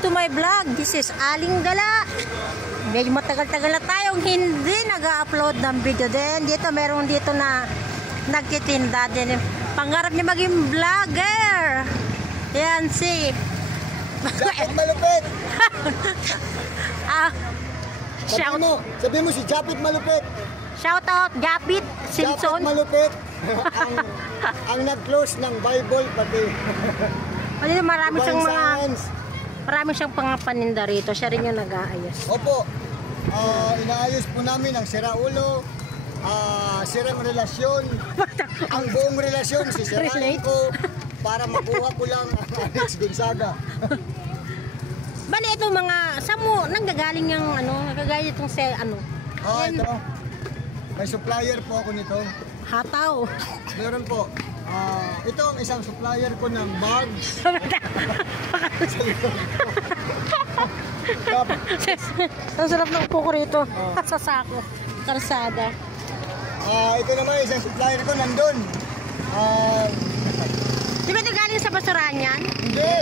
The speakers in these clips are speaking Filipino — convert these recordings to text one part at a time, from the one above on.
to my vlog. This is Aling Gala. Medyo matagal-tagal na tayong hindi nag-upload ng video din. Dito meron dito na nagtitinda din. Pangarap niya maging vlogger. Yan si Japit Malupit. Sabi mo si Japit Malupit. Shout out Japit Simpson. Japit Malupit. ang nag-close ng Bible pati. Marami siyang pangapaninda rito. Siya rin yung nag-aayos. Opo. Inaayos po namin ang siraulo, sirang relasyon, ang buong relasyon, sisirain ko para makuha ko lang ang Alex Gonzaga. Bali ito mga, saan mo nanggagaling yung nagagaling itong Ito. May supplier po ako nito. Hataw. Meron po. Ito ang isang supplier ko ng bags. Ang sarap ng upo ko rito. Sa sako. Karsada. Ito naman isang supplier ko nandun. Di ba ito galing sa basurahan yan? Hindi.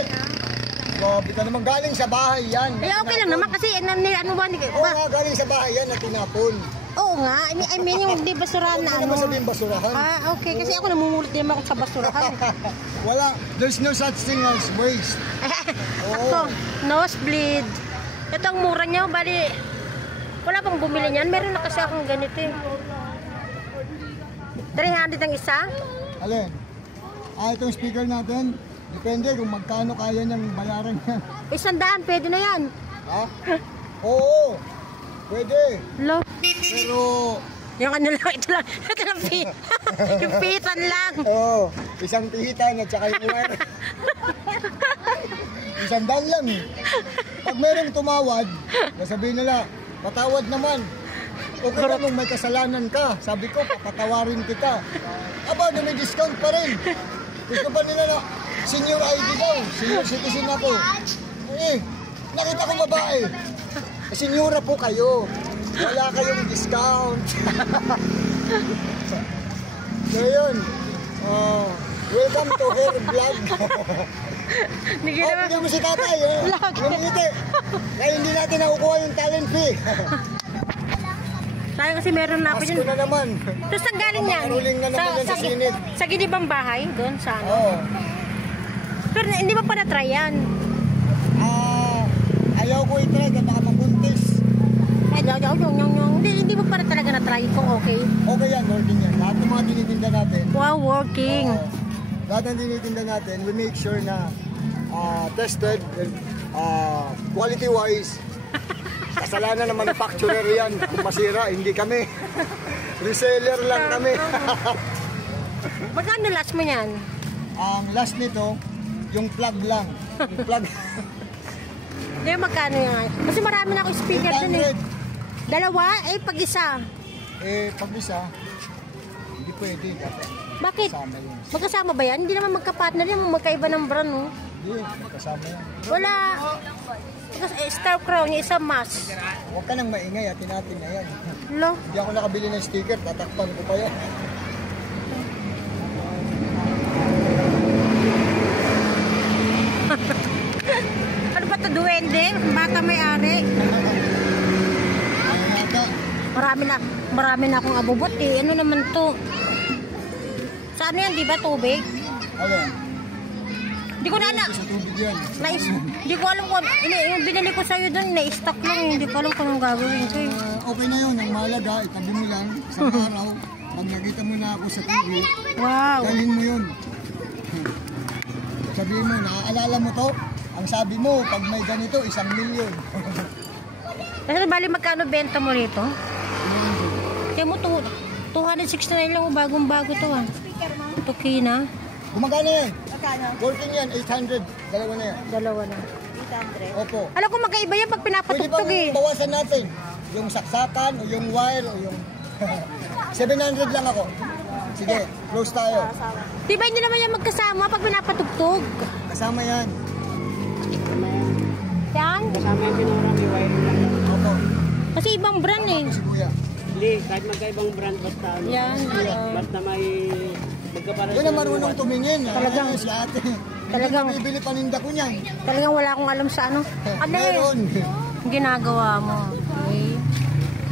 Grabe ka naman, galing sa bahay yan. Okay lang naman kasi galing sa bahay yan na tinapon. Oo nga, I mean yung di basurahan na Hindi naman sabihin basurahan. Okay, kasi ako namumulot din ako sa basurahan. Wala, there's no such thing as waste. Ako, nosebleed. Ito ang mura niya, bali, wala pang bumili niyan. Meron na kasi akong ganito eh. 300 ang isa? Alin? Itong speaker natin, depende kung magkano kaya niyang bayaran niya. 100, pwede na yan. Ha? Oo, pwede. Lo. Pero yung lang, ito lang yung pitan lang. Oo, isang pihitan at saka yung wire. Isang daan lang eh. Pag merong tumawad, sasabihin nila, patawad naman. O kung anong may kasalanan ka, sabi ko, papatawarin kita. Aba, may discount pa rin. Gusto pa nila na senior ID daw, senior citizen ako. Nakita ko babae. Senyora po kayo. Wala kayong discount. So yun. Welcome to her vlog. Bigyan mo si tatay. Namingiti. Kaya hindi natin nakukuha yung talent fee. Tayo kasi meron na ako yun. Pasko na naman. Tapos saan galing yan? Maruling na naman yan sa sinid. Sa ginibang bahay? Doon sa ano? Oo. Pero hindi ba pa na-try yan? Ayaw ko i-try at baka mabuntis. Hindi mo para talaga na-try kung okay? Okay yan, working yan. Lahat ng mga tinitinda natin. Wow, working. Lahat ng tinitinda natin, we make sure na tested, quality-wise. Kasalanan ng manufacturer yan. Kung masira, hindi kami. Reseller lang kami. Magkano last mo yan? Ang last nito, yung plug lang. Yung plug. Hindi, magkano yan? Kasi marami na ako speaker dun eh. 2? Pag isa. Pag isa, hindi pwede. Bakit? Magkasama ba yan? Hindi naman magka-partner yan. Magkaiba ng brand, no? Hindi, magkasama yan. Wala. Star Crown, yung isang mask. Huwag ka nang maingay, atin natin na yan. Lo? Hindi ako nakabili ng sticker, tatakpan ko pa yan. Ano ba ito, duwende? Bata may-ari? Marami na akong abubot eh. Ano naman to? Sa ano yan, di ba? Tubig? Ano? Hindi ko na Sa tubig yan. Hindi ko alam kung yung binili ko sa'yo doon, na-stock lang. Hindi ko alam kung anong gagawin ko eh. Okay na yun. Ang mahalaga, itabi mo lang sa araw. Pag nakita mo na ako sa TV, wow. dalhin mo yun. Sabihin mo, naaalala mo to? Ang sabi mo, pag may ganito, 1,000,000. Kasi bali magkano benta mo rito? Kaya mo 269 lang, bagong-bago to ah. Ito kina. Gumagana yan. Working yan, 800. Dalawa na yan. Dalawa na. 800? Opo. Alam ko magkaiba yan pag pinapatugtog eh. Pwede bang bawasan natin? Yung saksakan o yung wire o yung... 700 lang ako. Sige, close tayo. Diba hindi naman yan magkasama pag pinapatugtog? Kasama yan. Yan? Kasama yung pinura, may wire lang. Opo. Kasi ibang brand eh. Si Kuya. Hindi, kahit magkaibang brand basta ano. Yan. Basta may magkapares. Yun ang marunong tumingin. Talagang. Si ate. Talagang- Hindi bibili paninda ko niyan. Talagang wala akong alam sa ano. Ano Meron. yung ginagawa mo? Okay.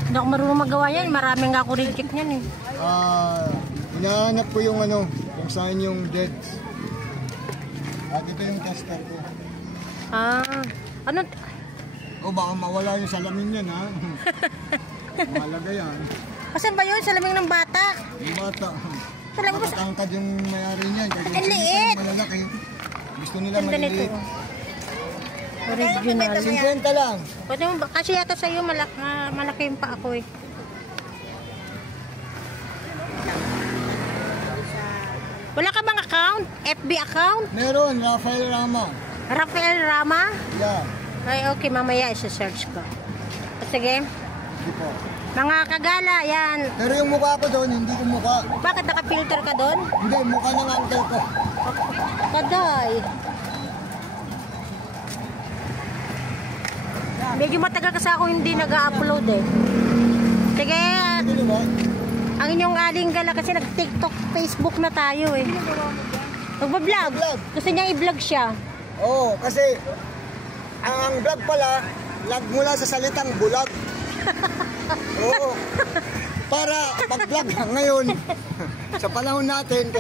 Hindi ako marunong magawa yan. Maraming nga ako reject niyan eh. Hinahanap ko yung ano, kung saan yung deads. At ito yung tester ko. Ano? O baka mawala yung salamin yan ha. Mahalaga yan. Asan ba yun? Sa laming ng bata? Yung bata. Talaga ba? Makatangkad yung may-ari niyan. Kasi Ang liit. malalaki. Gusto nila Ganda nito. maliliit. Original. 50 lang. Pwede mo ba? Kasi yata sa'yo malaki yung pa ako eh. Wala ka bang account? FB account? Meron, Rafael Rama. Rafael Rama? Yeah. Ay, okay. Mamaya isa-search ko. Sige. Hindi po. Mga kagala, yan. Pero yung mukha ko doon, hindi ko mukha. Bakit naka-filter ka doon? Hindi, mukha ng uncle ko. Kaday. Medyo matagal kasi ako hindi nag-upload eh. Sige, Ano ba? ang inyong aling gala kasi nag-TikTok, Facebook na tayo eh. Nagbablog. Gusto niya i-vlog siya. Oo, kasi ang vlog pala, vlog mula sa salitang bulag. Oo. Para pag-vlog ngayon, sa panahon natin,